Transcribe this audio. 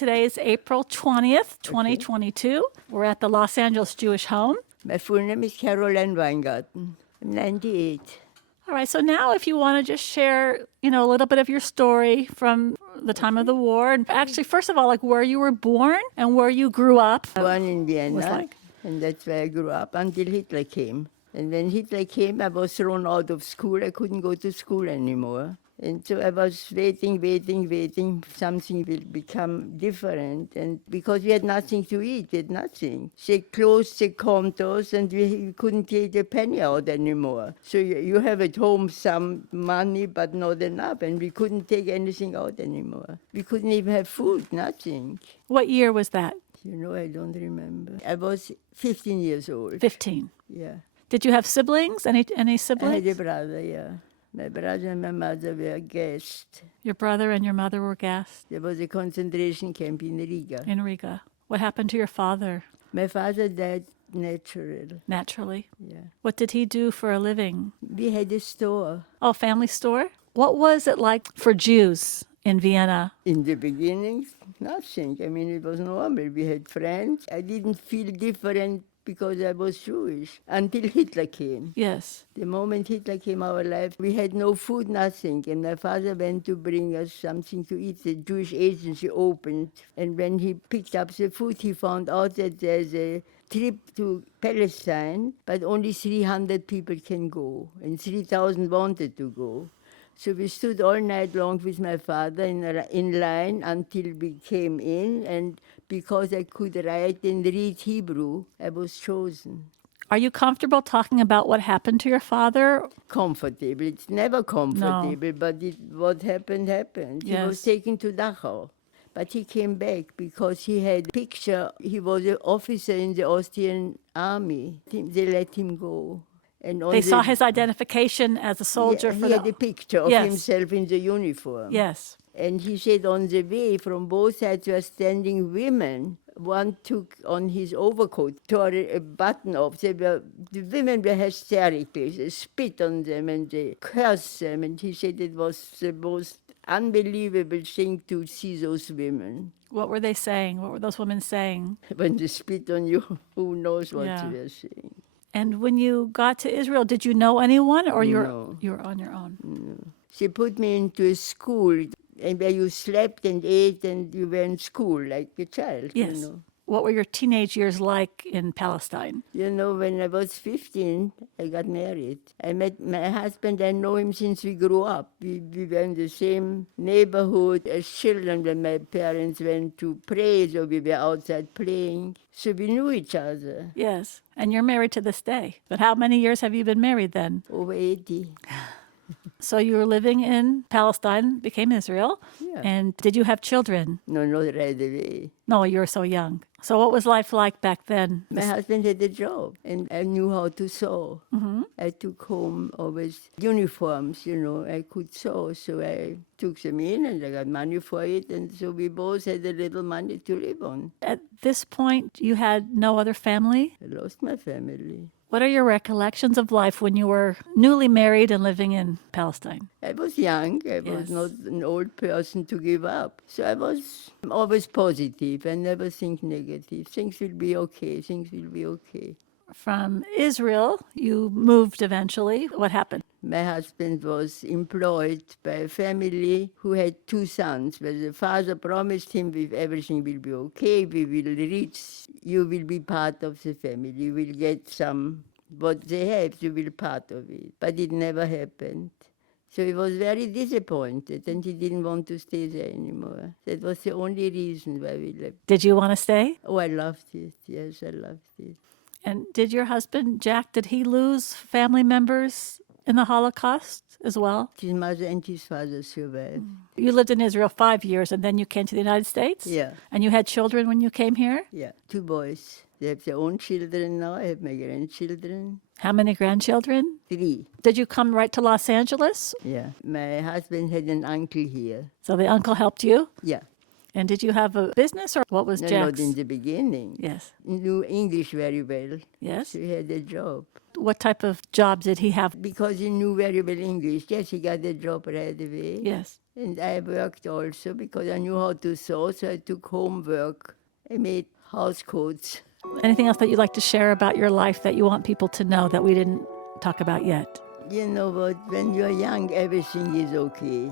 Today is April 20th, 2022. We're at the Los Angeles Jewish home. My full name is Caroline Weingarten. I'm 98. All right, so now if you want to just share, a little bit of your story from the time of the war. And actually, first of all, like where you were born and where you grew up. Born in Vienna, like? and that's where I grew up until Hitler came. And when Hitler came, I was thrown out of school. I couldn't go to school anymore. And so I was waiting. Something will become different. And because we had nothing to eat, we had nothing. They closed the counters and we couldn't take a penny out anymore. So you have at home some money, but not enough. And we couldn't take anything out anymore. We couldn't even have food, nothing. What year was that? I don't remember. I was 15 years old. 15. Yeah. Did you have siblings? Any siblings? I had a brother, yeah. My brother and my mother were gassed. Your brother and your mother were gassed? There was a concentration camp in Riga. In Riga. What happened to your father? My father died natural. Naturally? Yeah. What did he do for a living? We had a store. Oh, family store? What was it like for Jews in Vienna? In the beginning, nothing. It was normal. We had friends. I didn't feel different because I was Jewish until Hitler came. Yes. The moment Hitler came our life, we had no food, nothing. And my father went to bring us something to eat. The Jewish agency opened. And when he picked up the food, he found out that there's a trip to Palestine, but only 300 people can go. And 3,000 wanted to go. So we stood all night long with my father in line until we came in. And because I could write and read Hebrew, I was chosen. Are you comfortable talking about what happened to your father? Comfortable. It's never comfortable, No. but what happened, happened. Yes. He was taken to Dachau. But he came back because he had a picture. He was an officer in the Austrian army. They let him go. And They saw his identification as a soldier. He had a picture of Yes. himself in the uniform. Yes. And he said on the way, from both sides were standing women. One took on his overcoat, tore a button off. The women were hysterical. They spit on them and they cursed them. And he said it was the most unbelievable thing to see those women. What were they saying? What were those women saying? When they spit on you, who knows what Yeah. they were saying. And when you got to Israel, did you know anyone, or you No. were on your own? She put me into a school and where you slept and ate and you were in school like a child. Yes. What were your teenage years like in Palestine? When I was 15, I got married. I met my husband. I know him since we grew up. We were in the same neighborhood as children when my parents went to pray, so we were outside playing. So we knew each other. Yes. And you're married to this day. But how many years have you been married then? Over 80. So you were living in Palestine, became Israel. Yeah. And did you have children? No, not right away. No, you were so young. So what was life like back then? My husband had a job, and I knew how to sew. Mm-hmm. I took home always uniforms, I could sew. So I took them in, and I got money for it, and so we both had a little money to live on. At this point, you had no other family? I lost my family. What are your recollections of life when you were newly married and living in Palestine? I was young. I was not an old person to give up. So I was always positive. I never think negative. Things will be okay. Things will be okay. From Israel, you moved eventually. What happened? My husband was employed by a family who had 2 sons, where the father promised him, if everything will be okay, we will reach, you will be part of the family, you will get what they have, you will be part of it. But it never happened. So he was very disappointed, and he didn't want to stay there anymore. That was the only reason why we left. Did you want to stay? Oh, I loved it. Yes, I loved it. And did your husband, Jack, did he lose family members in the Holocaust as well? His mother and his father survived. You lived in Israel 5 years, and then you came to the United States? Yeah. And you had children when you came here? Yeah, 2 boys. They have their own children now. I have my grandchildren. How many grandchildren? 3. Did you come right to Los Angeles? Yeah. My husband had an uncle here. So the uncle helped you? Yeah. And did you have a business, or what was No, Jack's? not in the beginning. Yes. Knew English very well. Yes. So he had a job. What type of job did he have? Because he knew very well English. Yes, he got a job right away. Yes. And I worked also because I knew how to sew, so I took homework. I made house coats. Anything else that you'd like to share about your life that you want people to know that we didn't talk about yet? You know what? When you're young, everything is okay.